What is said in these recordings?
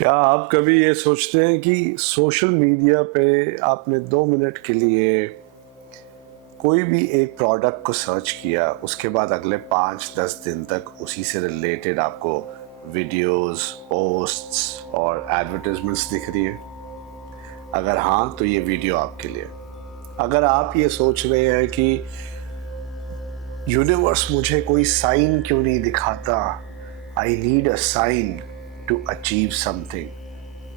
क्या आप कभी ये सोचते हैं कि सोशल मीडिया पे आपने 2 मिनट के लिए कोई भी एक प्रोडक्ट को सर्च किया, उसके बाद अगले 5-10 दिन तक उसी से रिलेटेड आपको वीडियोस, पोस्ट्स और एडवर्टाइजमेंट्स दिख रही है? अगर हाँ, तो ये वीडियो आपके लिए। अगर आप ये सोच रहे हैं कि यूनिवर्स मुझे कोई साइन क्यों नहीं दिखाता, I need a sign to achieve something,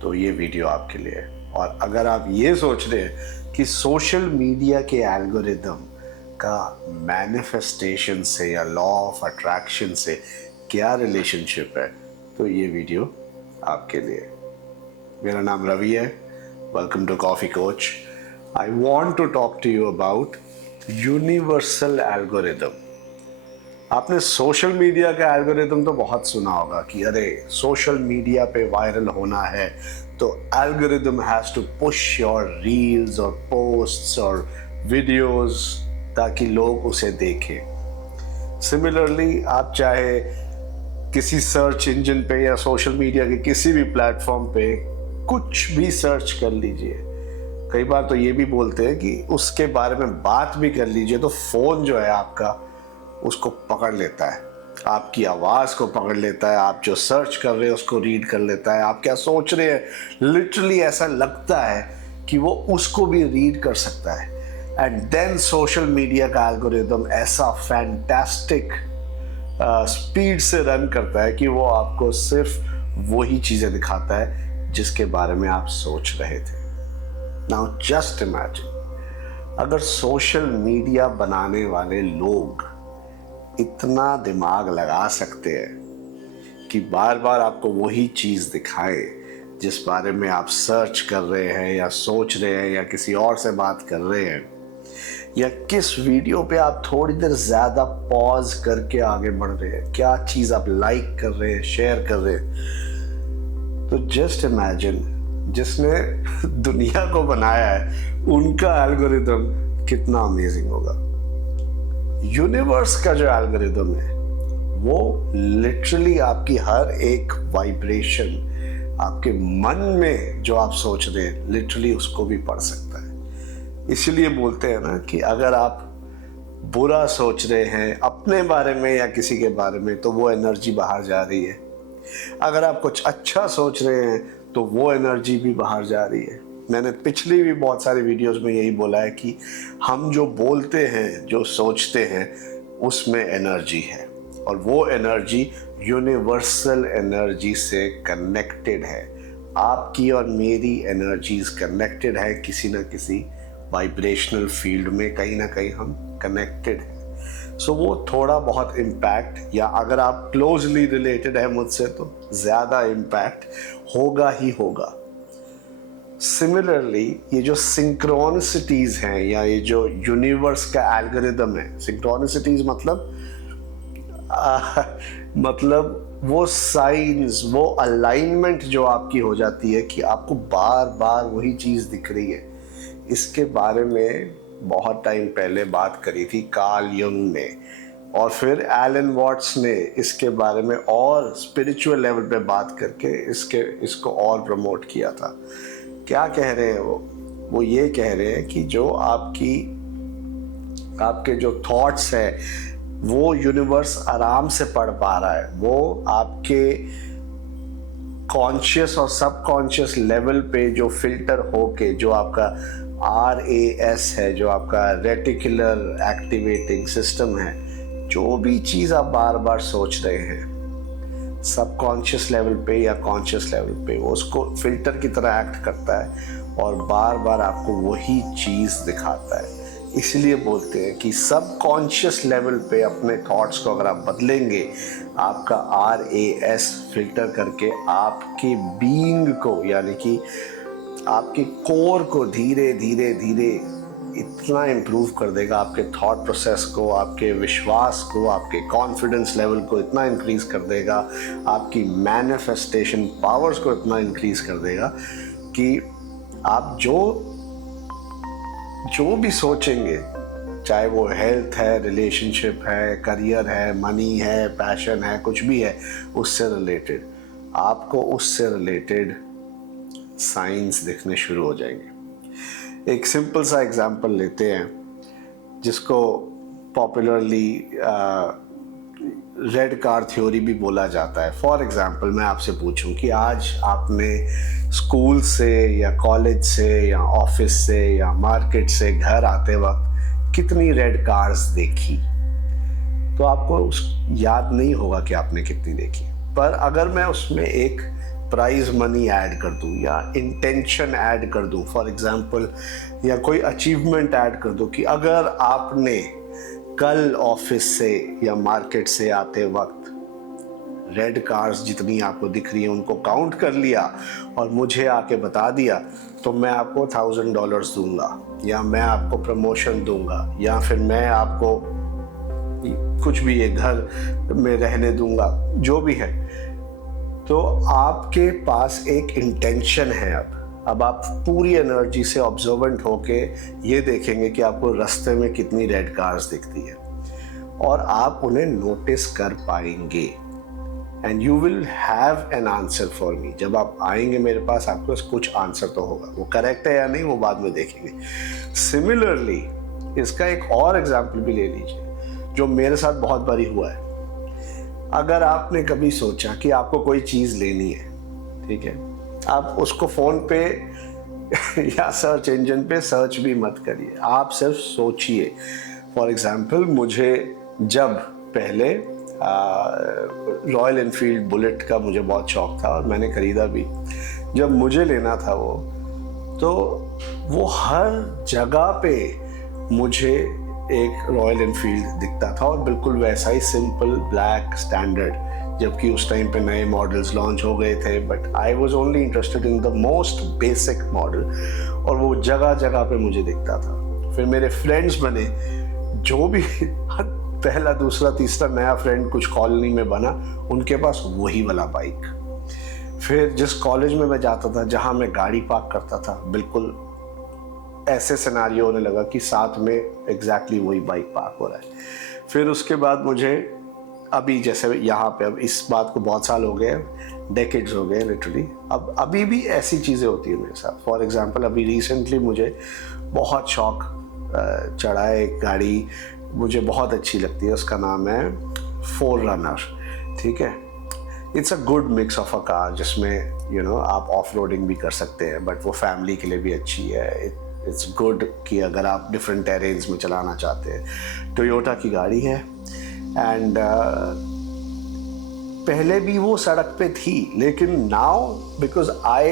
तो ये वीडियो आपके लिए है। और अगर आप ये सोच रहे हैं कि सोशल मीडिया के एल्गोरिदम का मैनिफेस्टेशन से या लॉ ऑफ अट्रैक्शन से क्या रिलेशनशिप है, तो ये वीडियो आपके लिए। मेरा नाम रवि है। Welcome to coffee coach. I want to talk to you about universal algorithm. आपने सोशल मीडिया का एल्गोरिदम तो बहुत सुना होगा कि अरे सोशल मीडिया पे वायरल होना है तो algorithm has to push your reels और पोस्ट्स और वीडियोस ताकि लोग उसे देखें। सिमिलरली आप चाहे किसी सर्च इंजन पे या सोशल मीडिया के किसी भी प्लेटफॉर्म पे कुछ भी सर्च कर लीजिए, कई बार तो ये भी बोलते हैं कि उसके बारे में बात भी कर लीजिए तो फोन जो है आपका उसको पकड़ लेता है, आपकी आवाज़ को पकड़ लेता है, आप जो सर्च कर रहे हैं उसको रीड कर लेता है, आप क्या सोच रहे हैं लिटरली ऐसा लगता है कि वो उसको भी रीड कर सकता है। एंड देन सोशल मीडिया का एल्गोरिदम ऐसा फैंटास्टिक स्पीड से रन करता है कि वो आपको सिर्फ वही चीज़ें दिखाता है जिसके बारे में आप सोच रहे थे। नाउ जस्ट इमेजिन, अगर सोशल मीडिया बनाने वाले लोग इतना दिमाग लगा सकते हैं कि बार बार आपको वही चीज़ दिखाए जिस बारे में आप सर्च कर रहे हैं या सोच रहे हैं या किसी और से बात कर रहे हैं, या किस वीडियो पे आप थोड़ी देर ज़्यादा पॉज करके आगे बढ़ रहे हैं, क्या चीज़ आप लाइक कर रहे हैं, शेयर कर रहे हैं, तो जस्ट इमेजिन जिसने दुनिया को बनाया है उनका एल्गोरिदम कितना अमेजिंग होगा। यूनिवर्स का जो एल्गोरिदम है वो लिटरली आपकी हर एक वाइब्रेशन, आपके मन में जो आप सोच रहे हैं लिटरली उसको भी पढ़ सकता है। इसलिए बोलते हैं ना कि अगर आप बुरा सोच रहे हैं अपने बारे में या किसी के बारे में तो वो एनर्जी बाहर जा रही है, अगर आप कुछ अच्छा सोच रहे हैं तो वो एनर्जी भी बाहर जा रही है। मैंने पिछली भी बहुत सारी वीडियोस में यही बोला है कि हम जो बोलते हैं, जो सोचते हैं, उसमें एनर्जी है और वो एनर्जी यूनिवर्सल एनर्जी से कनेक्टेड है। आपकी और मेरी एनर्जीज कनेक्टेड है किसी ना किसी वाइब्रेशनल फील्ड में, कहीं ना कहीं हम कनेक्टेड हैं। सो वो थोड़ा बहुत इम्पैक्ट, या अगर आप क्लोजली रिलेटेड है मुझसे तो ज़्यादा इम्पैक्ट होगा ही होगा। सिमिलरली ये जो सिंक्रोनिसिटीज़ हैं या ये जो यूनिवर्स का एल्गोरिदम है, सिंक्रोनिसिटीज़ मतलब वो साइंस, वो अलाइनमेंट जो आपकी हो जाती है कि आपको बार बार वही चीज़ दिख रही है। इसके बारे में बहुत टाइम पहले बात करी थी कार्ल यंग ने, और फिर एलन वॉट्स ने इसके बारे में और स्पिरिचुअल लेवल पे बात करके इसको और प्रमोट किया था। क्या कह रहे हैं वो ये कह रहे हैं कि जो आपके जो थॉट्स है वो यूनिवर्स आराम से पढ़ पा रहा है, वो आपके कॉन्शियस और सबकॉन्शियस लेवल पे जो फिल्टर होके जो आपका RAS है, जो आपका रेटिकुलर एक्टिवेटिंग सिस्टम है, जो भी चीज़ आप बार बार सोच रहे हैं सबकॉन्शियस लेवल पे या कॉन्शियस लेवल पे, वो उसको फिल्टर की तरह एक्ट करता है और बार बार आपको वही चीज़ दिखाता है। इसलिए बोलते हैं कि सबकॉन्शियस लेवल पे अपने थॉट्स को अगर आप बदलेंगे, आपका RAS फिल्टर करके आपके बीइंग को, यानी कि आपके कोर को धीरे धीरे धीरे इतना इम्प्रूव कर देगा, आपके थॉट प्रोसेस को, आपके विश्वास को, आपके कॉन्फिडेंस लेवल को इतना इंक्रीज कर देगा, आपकी मैनिफेस्टेशन पावर्स को इतना इंक्रीज कर देगा कि आप जो भी सोचेंगे, चाहे वो हेल्थ है, रिलेशनशिप है, करियर है, मनी है, पैशन है, कुछ भी है उससे रिलेटेड, आपको उससे रिलेटेड साइंस दिखने शुरू हो जाएंगे। एक सिंपल सा एग्जांपल लेते हैं जिसको पॉपुलरली रेड कार थ्योरी भी बोला जाता है। फॉर एग्जांपल मैं आपसे पूछूं कि आज आपने स्कूल से या कॉलेज से या ऑफिस से या मार्केट से घर आते वक्त कितनी रेड कार्स देखी, तो आपको याद नहीं होगा कि आपने कितनी देखी। पर अगर मैं उसमें एक प्राइज मनी ऐड कर दूं या इंटेंशन ऐड कर दूं, फॉर एग्जांपल, या कोई अचीवमेंट ऐड कर दूं कि अगर आपने कल ऑफिस से या मार्केट से आते वक्त रेड कार्स जितनी आपको दिख रही हैं उनको काउंट कर लिया और मुझे आके बता दिया, तो मैं आपको $1000 दूंगा, या मैं आपको प्रमोशन दूंगा, या फिर मैं आपको कुछ भी एक घर में रहने दूंगा, जो भी है। तो आपके पास एक इंटेंशन है। अब आप पूरी एनर्जी से ऑब्जर्वेंट होके ये देखेंगे कि आपको रास्ते में कितनी रेड कार्स दिखती है और आप उन्हें नोटिस कर पाएंगे। And you will have an answer for me. जब आप आएंगे मेरे पास, आपके पास कुछ आंसर तो होगा। वो करेक्ट है या नहीं वो बाद में देखेंगे। सिमिलरली इसका एक और एग्जाम्पल भी ले लीजिए जो मेरे साथ बहुत बारी हुआ है। अगर आपने कभी सोचा कि आपको कोई चीज़ लेनी है, ठीक है, आप उसको फ़ोन पे या सर्च इंजन पे सर्च भी मत करिए, आप सिर्फ सोचिए। फॉर एग्जांपल, मुझे जब पहले रॉयल एनफील्ड बुलेट का मुझे बहुत शौक था और मैंने ख़रीदा भी। जब मुझे लेना था वो हर जगह पे मुझे एक रॉयल एनफील्ड दिखता था और बिल्कुल वैसा ही सिंपल ब्लैक स्टैंडर्ड, जबकि उस टाइम पे नए मॉडल्स लॉन्च हो गए थे। But I was only interested in the most basic model और वो जगह जगह पे मुझे दिखता था। फिर मेरे फ्रेंड्स बने, जो भी पहला दूसरा तीसरा नया फ्रेंड कुछ कॉलोनी में बना, उनके पास वही वाला बाइक। फिर जिस कॉलेज में मैं जाता था, जहाँ मैं गाड़ी पार्क करता था, बिल्कुल ऐसे सिनेरियो होने लगा कि साथ में एग्जैक्टली वही बाइक पार्क हो रहा है। फिर उसके बाद मुझे अभी जैसे यहाँ पे, अब इस बात को बहुत साल हो गए, डेकेड्स हो गए लिटरली, अब अभी भी ऐसी चीज़ें होती है मेरे साथ। फॉर एग्जांपल, अभी रिसेंटली मुझे बहुत शौक चढ़ा है एक गाड़ी, मुझे बहुत अच्छी लगती है, उसका नाम है 4Runner। ठीक है, it's a good mix of a car जिसमें आप ऑफ रोडिंग भी कर सकते हैं, बट वो फैमिली के लिए भी अच्छी है। इट्स गुड कि अगर आप डिफरेंट टेरेन्स में चलाना चाहते हैं। टोयोटा की गाड़ी है एंड पहले भी वो सड़क पे थी, लेकिन now because I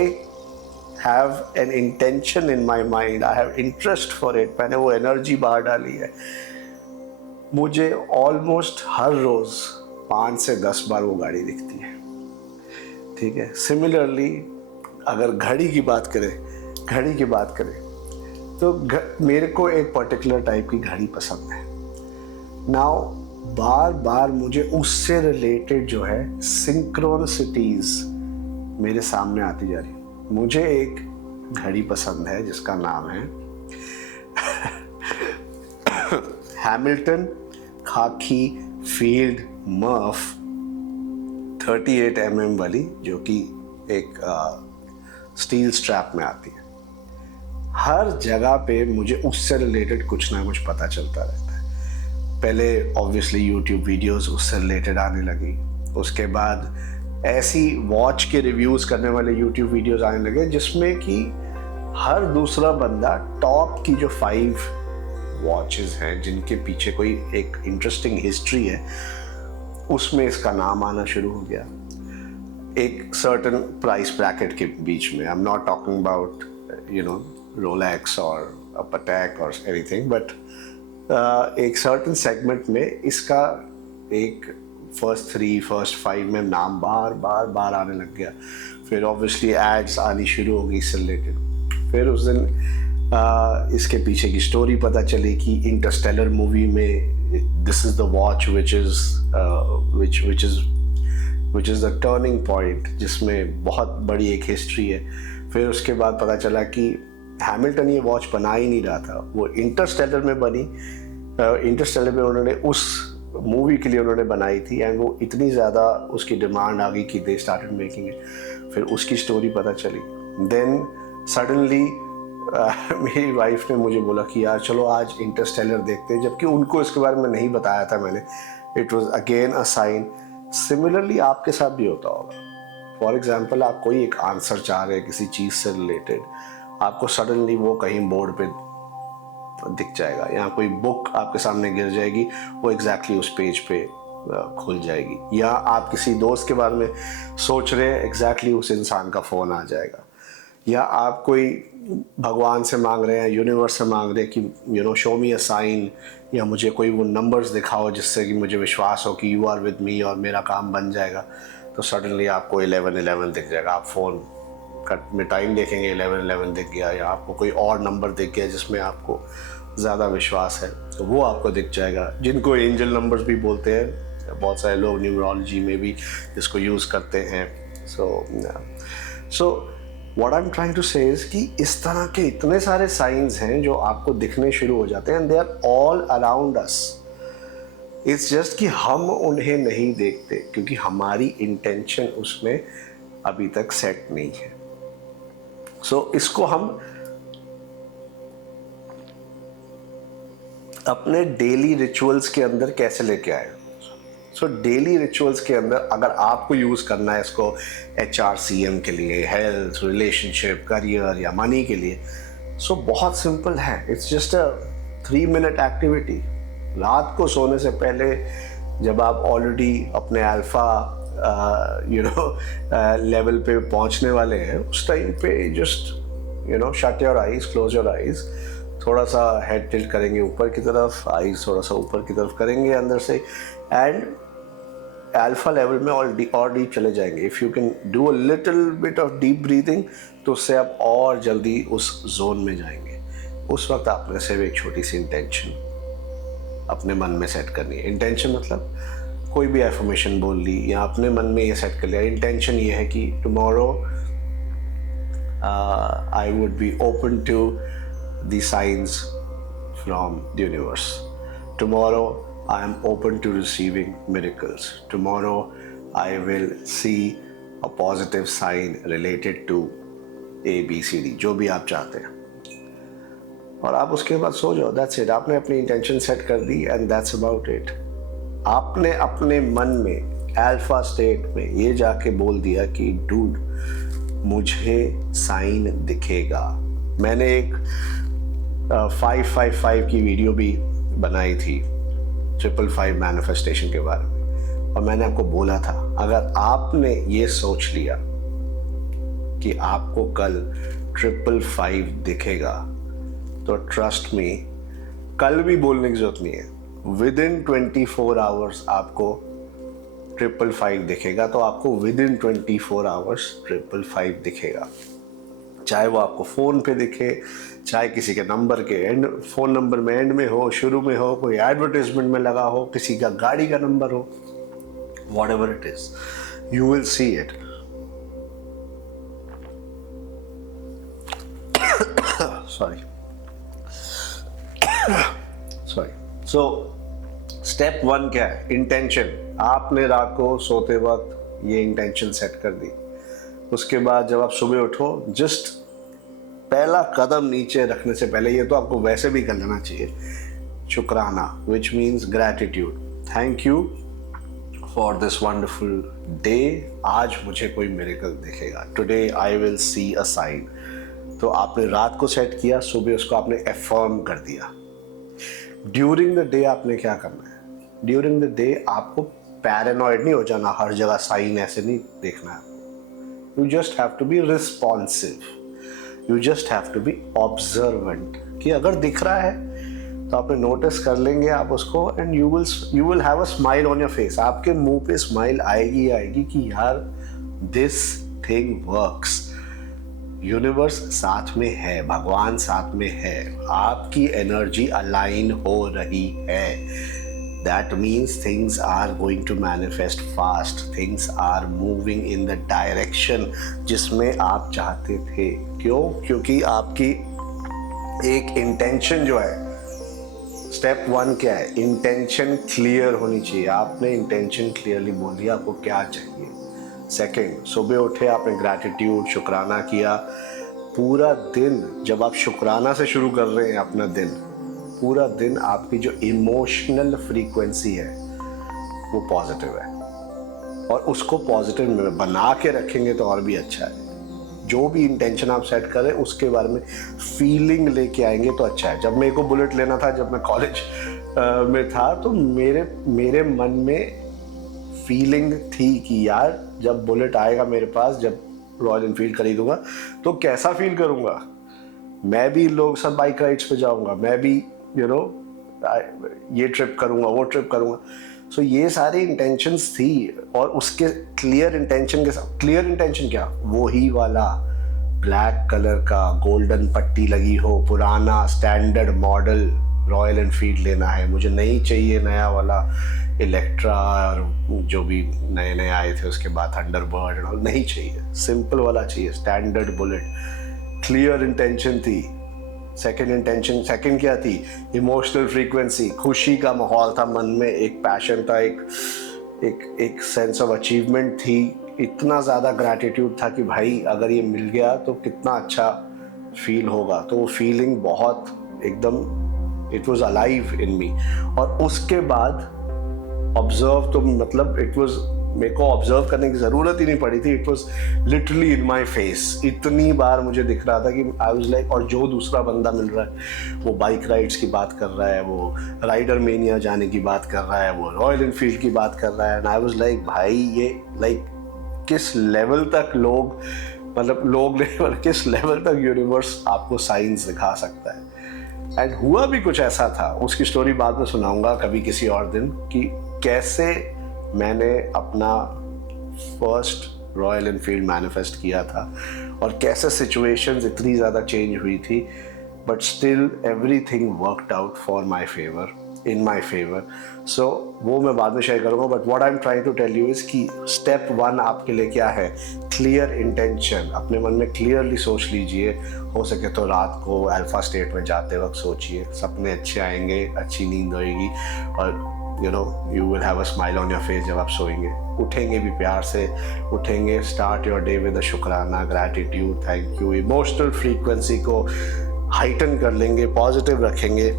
have an intention in my mind, I have interest for it, मैंने वो एनर्जी बाहर डाली है, मुझे ऑलमोस्ट हर रोज़ 5 से 10 बार वो गाड़ी दिखती है। ठीक है, सिमिलरली अगर घड़ी की बात करें तो मेरे को एक पर्टिकुलर टाइप की घड़ी पसंद है। नाउ बार बार मुझे उससे रिलेटेड जो है सिंक्रोनिसिटीज मेरे सामने आती जा रही। मुझे एक घड़ी पसंद है जिसका नाम है हैमिल्टन खाकी फील्ड मर्फ 38 mm वाली, जो कि एक स्टील स्ट्रैप में आती है। हर जगह पे मुझे उससे रिलेटेड कुछ ना कुछ पता चलता रहता है। पहले ऑब्वियसली यूट्यूब वीडियोस उससे रिलेटेड आने लगी, उसके बाद ऐसी वॉच के रिव्यूज़ करने वाले यूट्यूब वीडियोस आने लगे जिसमें कि हर दूसरा बंदा टॉप की जो 5 वॉचेस हैं जिनके पीछे कोई एक इंटरेस्टिंग हिस्ट्री है, उसमें इसका नाम आना शुरू हो गया एक सर्टन प्राइस ब्रैकेट के बीच में। I am not talking about Rolex और पटेक और एनीथिंग, बट एक सर्टन सेगमेंट में इसका एक फर्स्ट 3 फर्स्ट 5 में नाम बार आने लग गया। फिर ऑब्वियसली एड्स आनी शुरू हो गई इससे रिलेटेड। फिर उस दिन इसके पीछे की स्टोरी पता चली कि इंटरस्टेलर मूवी में this is the watch which is the turning point, जिसमें बहुत बड़ी एक हिस्ट्री है। फिर उसके बाद पता चला कि हैमिल्टन ये वॉच बना ही नहीं रहा था, वो इंटरस्टेलर में बनी। इंटरस्टेलर में उन्होंने उस मूवी के लिए उन्होंने बनाई थी एंड वो इतनी ज़्यादा उसकी डिमांड आ गई कि दे स्टार्टेड मेकिंग इट। फिर उसकी स्टोरी पता चली, देन सडनली मेरी वाइफ ने मुझे बोला कि यार चलो आज इंटरस्टेलर देखते हैं, जबकि उनको इसके बारे में नहीं बताया था मैंने। It was again a sign. Similarly आपके साथ भी होता होगा। फॉर एग्जाम्पल, आप कोई एक आंसर चाह रहे हैं किसी चीज़ से रिलेटेड, आपको सडनली वो कहीं बोर्ड पे दिख जाएगा, या कोई बुक आपके सामने गिर जाएगी, वो एग्जैक्टली उस पेज पे खुल जाएगी, या आप किसी दोस्त के बारे में सोच रहे हैं, एग्जैक्टली उस इंसान का फ़ोन आ जाएगा, या आप कोई भगवान से मांग रहे हैं, यूनिवर्स से मांग रहे हैं कि शो मी अ साइन, या मुझे कोई वो नंबर्स दिखाओ जिससे कि मुझे विश्वास हो कि यू आर विद मी और मेरा काम बन जाएगा, तो सडनली आपको 11:11 दिख जाएगा। आप फ़ोन में टाइम देखेंगे, 11:11 दिख गया, या आपको कोई और नंबर दिख गया जिसमें आपको ज़्यादा विश्वास है, तो वो आपको दिख जाएगा, जिनको एंजल नंबर्स भी बोलते हैं। बहुत सारे लोग न्यूमरोलॉजी में भी इसको यूज़ करते हैं। So what I am trying to say is कि इस तरह के इतने सारे साइंस हैं जो आपको दिखने शुरू हो जाते हैं, and they are all around us. It's just कि हम उन्हें नहीं देखते क्योंकि हमारी इंटेंशन उसमें अभी तक सेट नहीं है। सो इसको हम अपने डेली रिचुअल्स के अंदर कैसे लेके आए। सो डेली रिचुअल्स के अंदर अगर आपको यूज़ करना है इसको HRCM के लिए, हेल्थ, रिलेशनशिप, करियर या मनी के लिए, सो बहुत सिंपल है। It's just a 3 minute activity. रात को सोने से पहले जब आप ऑलरेडी अपने अल्फा लेवल पे पहुंचने वाले हैं, उस टाइम पे just shut your eyes, close your eyes, थोड़ा सा हेड टिल्ट करेंगे ऊपर की तरफ, आईज थोड़ा सा ऊपर की तरफ करेंगे अंदर से, एंड अल्फा लेवल में और डीप चले जाएंगे। If you can do a little bit of deep breathing, तो उससे आप और जल्दी उस जोन में जाएंगे। उस वक्त आपने सिर्फ एक छोटी सी इंटेंशन अपने मन में सेट करनी है। इंटेंशन मतलब कोई भी एफर्मेशन बोल ली, या अपने मन में ये सेट कर लिया। इंटेंशन ये है कि tomorrow I would be open to the science from the universe. Tomorrow I am open to receiving miracles. Tomorrow I will see a positive sign related to A, B, C, D, जो भी आप चाहते हैं, और आप उसके बाद सो जाओ। That's it. आपने अपनी इंटेंशन सेट कर दी and that's about it. आपने अपने मन में अल्फा स्टेट में ये जाके बोल दिया कि डूड मुझे साइन दिखेगा। मैंने एक 555 की वीडियो भी बनाई थी 555 मैनिफेस्टेशन के बारे में, और मैंने आपको बोला था अगर आपने ये सोच लिया कि आपको कल 555 दिखेगा, तो ट्रस्ट मी, कल भी बोलने की जरूरत नहीं है, विद इन 24 आवर्स आपको 555 दिखेगा। तो आपको विद इन 24 आवर्स 555 दिखेगा, चाहे वो आपको फ़ोन पे दिखे, चाहे किसी के नंबर के एंड, फ़ोन नंबर में एंड में हो, शुरू में हो, कोई एडवर्टाइजमेंट में लगा हो, किसी का गाड़ी का नंबर हो, whatever it is, you will see it. Sorry. So step 1 क्या है? इंटेंशन। आपने रात को सोते वक्त ये इंटेंशन सेट कर दी। उसके बाद जब आप सुबह उठो, जस्ट पहला कदम नीचे रखने से पहले, ये तो आपको वैसे भी कर लेना चाहिए, शुक्राना, which means gratitude. Thank you for this wonderful day. आज मुझे कोई मिरेकल दिखेगा, today I will see a sign. तो आपने रात को सेट किया, सुबह उसको आपने एफर्म कर दिया। ड्यूरिंग द डे आपने क्या करना है? ड्यूरिंग द डे आपको पैरानॉइड नहीं हो जाना, हर जगह साइन ऐसे नहीं देखना है। You just have to be responsive. You just have to be observant. कि अगर दिख रहा है तो आपने नोटिस कर लेंगे आप उसको, and you will have a smile on your face. आपके मुंह पे स्माइल आएगी कि यार this thing works. यूनिवर्स साथ में है, भगवान साथ में है, आपकी एनर्जी अलाइन हो रही है। That means things are going to manifest fast. Things are moving in the direction जिसमें आप चाहते थे। क्यों? क्योंकि आपकी एक इंटेंशन जो है स्टेप 1 क्या है? इंटेंशन क्लियर होनी चाहिए। आपने इंटेंशन क्लियरली बोल दिया आपको क्या चाहिए। सेकंड, सुबह उठे आपने ग्रैटिट्यूड, शुक्राना किया। पूरा दिन जब आप शुक्राना से शुरू कर रहे हैं अपना दिन, पूरा दिन आपकी जो इमोशनल फ्रीक्वेंसी है वो पॉजिटिव है, और उसको पॉजिटिव में बना के रखेंगे तो और भी अच्छा है। जो भी इंटेंशन आप सेट करें उसके बारे में फीलिंग लेके आएंगे तो अच्छा है। जब मेरे को बुलेट लेना था, जब मैं कॉलेज में था, तो मेरे मन में फीलिंग थी कि यार जब बुलेट आएगा मेरे पास, जब रॉयल एनफील्ड खरीदूंगा तो कैसा फील करूंगा। मैं भी लोग सब बाइक राइड्स पे जाऊंगा, मैं भी ये ट्रिप करूंगा, वो ट्रिप करूंगा। सो ये सारी इंटेंशंस थी, और उसके क्लियर इंटेंशन के साथ, क्लियर इंटेंशन क्या, वो ही वाला ब्लैक कलर का गोल्डन पट्टी लगी हो, पुराना स्टैंडर्ड मॉडल रॉयल एनफील्ड लेना है मुझे। नहीं चाहिए नया वाला इलेक्ट्रा और जो भी नए नए आए थे उसके बाद थंडरबर्ड, नहीं चाहिए, सिंपल वाला चाहिए, स्टैंडर्ड बुलेट। क्लियर इंटेंशन थी। सेकंड क्या थी? इमोशनल फ्रीक्वेंसी, खुशी का माहौल था मन में, एक पैशन था, एक सेंस ऑफ अचीवमेंट थी, इतना ज़्यादा ग्रैटिट्यूड था कि भाई अगर ये मिल गया तो कितना अच्छा फील होगा। तो वो फीलिंग बहुत एकदम इट वाज अलाइव इन मी। और उसके बाद ऑब्जर्व, तो मतलब इट वाज, मेरे को ऑब्जर्व करने की ज़रूरत ही नहीं पड़ी थी, it was literally in my face. इतनी बार मुझे दिख रहा था कि आई वाज लाइक, और जो दूसरा बंदा मिल रहा है वो बाइक राइड्स की बात कर रहा है, वो राइडर मेनिया जाने की बात कर रहा है, वो रॉयल एनफील्ड की बात कर रहा है, एंड आई वाज लाइक भाई ये लाइक किस लेवल तक लोग, मतलब लोग लेवल, किस लेवल तक यूनिवर्स आपको साइंस दिखा सकता है। एंड हुआ भी कुछ ऐसा था, उसकी स्टोरी बाद में सुनाऊंगा कभी किसी और दिन, कि कैसे मैंने अपना फर्स्ट रॉयल एनफील्ड मैनिफेस्ट किया था और कैसे सिचुएशंस इतनी ज़्यादा चेंज हुई थी, but still everything worked out for my favour, in my favour. So वो मैं बाद में शेयर करूँगा, but what I am trying to tell you is कि स्टेप 1 आपके लिए क्या है? Clear intention. अपने मन में क्लियरली सोच लीजिए, हो सके तो रात को अल्फा स्टेट में जाते वक्त सोचिए, सपने अच्छे आएंगे, अच्छी नींद होएगी, और you will have a smile on your face जब आप सोएंगे। उठेंगे भी प्यार से उठेंगे। स्टार्ट योर डे विद शुक्राना, gratitude, thank you. Emotional frequency को हाइटन कर लेंगे, पॉजिटिव रखेंगे,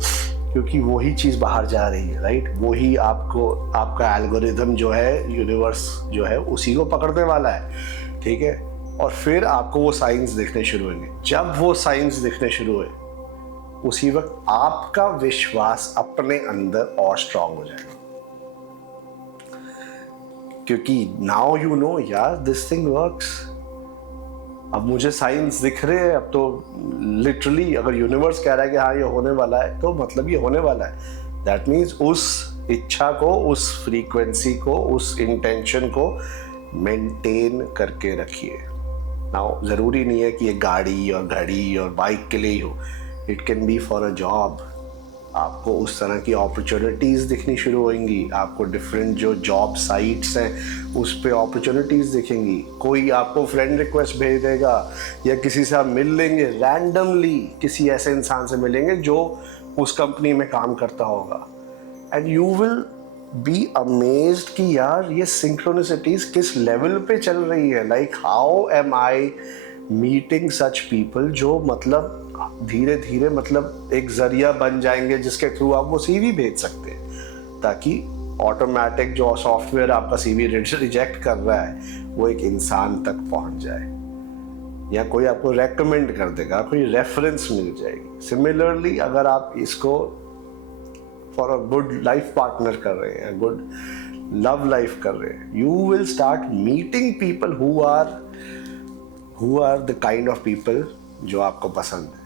क्योंकि वही चीज़ बाहर जा रही है, राइट? वही आपको, आपका एल्गोरिदम जो है, यूनिवर्स जो है, उसी को पकड़ने वाला है, ठीक है? और फिर आपको वो साइंस दिखने शुरू होंगे। जब वो साइंस दिखने शुरू हुए, उसी वक्त आपका विश्वास अपने अंदर और स्ट्रांग हो जाएगा, क्योंकि नाउ यू नो यार दिस थिंग वर्क्स। अब मुझे साइंस दिख रहे हैं, अब तो लिटरली अगर यूनिवर्स कह रहा है कि हाँ ये होने वाला है, तो मतलब ये होने वाला है। दैट मीन्स उस इच्छा को, उस फ्रीक्वेंसी को, उस इंटेंशन को मेंटेन करके रखिए। नाउ ज़रूरी नहीं है कि ये गाड़ी और घड़ी और बाइक के लिए ही हो, it can be for a job. आपको उस तरह की अपॉर्चुनिटीज़ दिखनी शुरू होंगी, आपको डिफरेंट जो जॉब साइट्स हैं उस पर अपॉर्चुनिटीज़ दिखेंगी। कोई आपको फ्रेंड रिक्वेस्ट भेज देगा, या किसी से आप मिल लेंगे रैंडमली, किसी ऐसे इंसान से मिलेंगे जो उस कंपनी में काम करता होगा, and you will be amazed कि यार ये सिंक्रोनिसिटीज़ किस लेवल पे चल रही है। Like how am I meeting such people जो मतलब धीरे धीरे मतलब एक जरिया बन जाएंगे जिसके थ्रू आप वो सीवी भेज सकते हैं, ताकि ऑटोमेटिक जो सॉफ्टवेयर आपका सीवी रिजेक्ट कर रहा है वो एक इंसान तक पहुंच जाए, या कोई आपको रेकमेंड कर देगा, कोई रेफरेंस मिल जाएगी। सिमिलरली अगर आप इसको for a good life partner कर रहे हैं, गुड लव लाइफ कर रहे हैं, you will start meeting people who are the kind of people जो आपको पसंद है।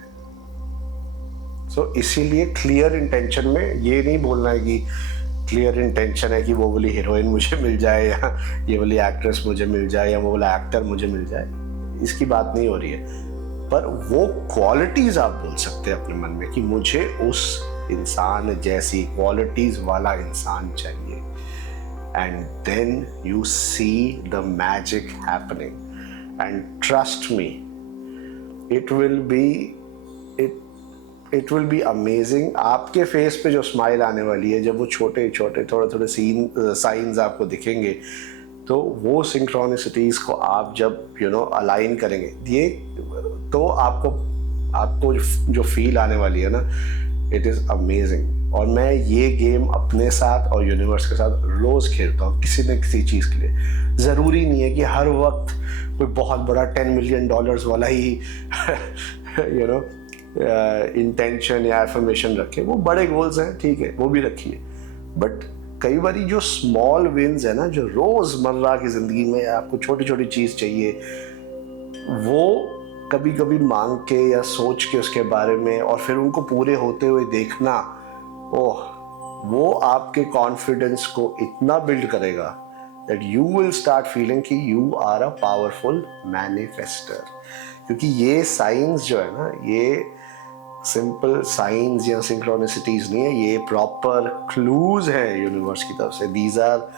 सो इसीलिए क्लियर इंटेंशन में ये नहीं बोलना है कि क्लियर इंटेंशन है कि वो वाली हीरोइन मुझे मिल जाए, या ये वाली एक्ट्रेस मुझे मिल जाए, या वो वाला एक्टर मुझे मिल जाए, इसकी बात नहीं हो रही है। पर वो क्वालिटीज़ आप बोल सकते हैं अपने मन में कि मुझे उस इंसान जैसी क्वालिटीज़ वाला इंसान चाहिए, and then you see the magic happening, and trust me, it will be it will be amazing. आपके फेस पे जो स्माइल आने वाली है, जब वो छोटे छोटे थोड़े थोड़े साइंस आपको दिखेंगे, तो वो सिंक्रोनिसिटीज़ को आप जब अलाइन करेंगे, ये तो आपको जो फील आने वाली है ना, इट इज़ अमेजिंग। और मैं ये गेम अपने साथ और यूनिवर्स के साथ रोज़ खेलता हूँ किसी न किसी चीज़ के लिए। ज़रूरी नहीं है कि हर वक्त कोई बहुत बड़ा $10 मिलियन वाला ही इंटेंशन या एफर्मेशन रखे। वो बड़े गोल्स हैं, ठीक है, वो भी रखिए, बट कई बार जो स्मॉल विन्स है ना, जो रोज़मर्रा की ज़िंदगी में आपको छोटी छोटी चीज़ चाहिए, वो कभी कभी मांग के या सोच के उसके बारे में और फिर उनको पूरे होते हुए देखना, ओह, वो आपके कॉन्फिडेंस को इतना बिल्ड करेगा that you will start feeling कि you are a powerful manifester. क्योंकि ये साइंस जो है ना, ये सिंपल साइंस या सिंक्रोनिसिटीज नहीं है, ये प्रॉपर क्लूज है यूनिवर्स की तरफ से। दीज आर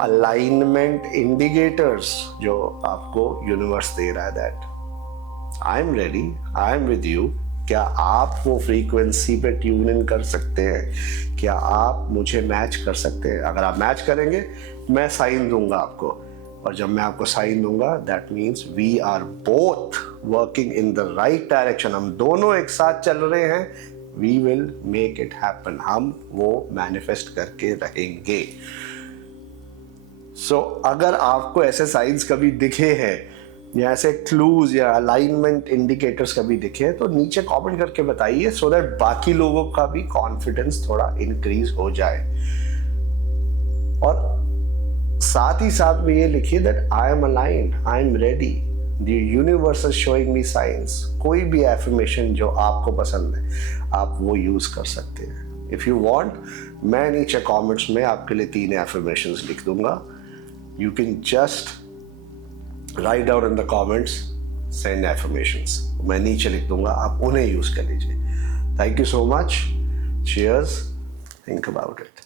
अलाइनमेंट इंडिकेटर्स जो आपको यूनिवर्स दे रहा है that I am ready, I am with you. क्या आप वो फ्रीक्वेंसी पे ट्यून इन कर सकते हैं? क्या आप मुझे मैच कर सकते हैं? अगर आप मैच करेंगे, मैं साइन दूंगा आपको, और जब मैं आपको साइन दूंगा, that means we are both working in the right direction. हम दोनों एक साथ चल रहे हैं, we will make it happen. हम वो मैनिफेस्ट करके रहेंगे। सो अगर आपको ऐसे साइंस कभी दिखे हैं या ऐसे क्लूज या अलाइनमेंट इंडिकेटर्स कभी दिखे, तो नीचे कमेंट करके बताइए, सो दैट बाकी लोगों का भी कॉन्फिडेंस थोड़ा इंक्रीज हो जाए। और साथ ही साथ में ये लिखिए that I am aligned, I am ready, the universe is showing me science. कोई भी एफर्मेशन जो आपको पसंद है, आप वो यूज कर सकते हैं। इफ यू वांट, मैं नीचे कमेंट्स में आपके लिए 3 एफर्मेशंस लिख दूंगा। You can just write down in the comments, send affirmations, मैं नीचे लिख दूंगा, आप उन्हें यूज कर लीजिए। Thank you so much, cheers, think about it.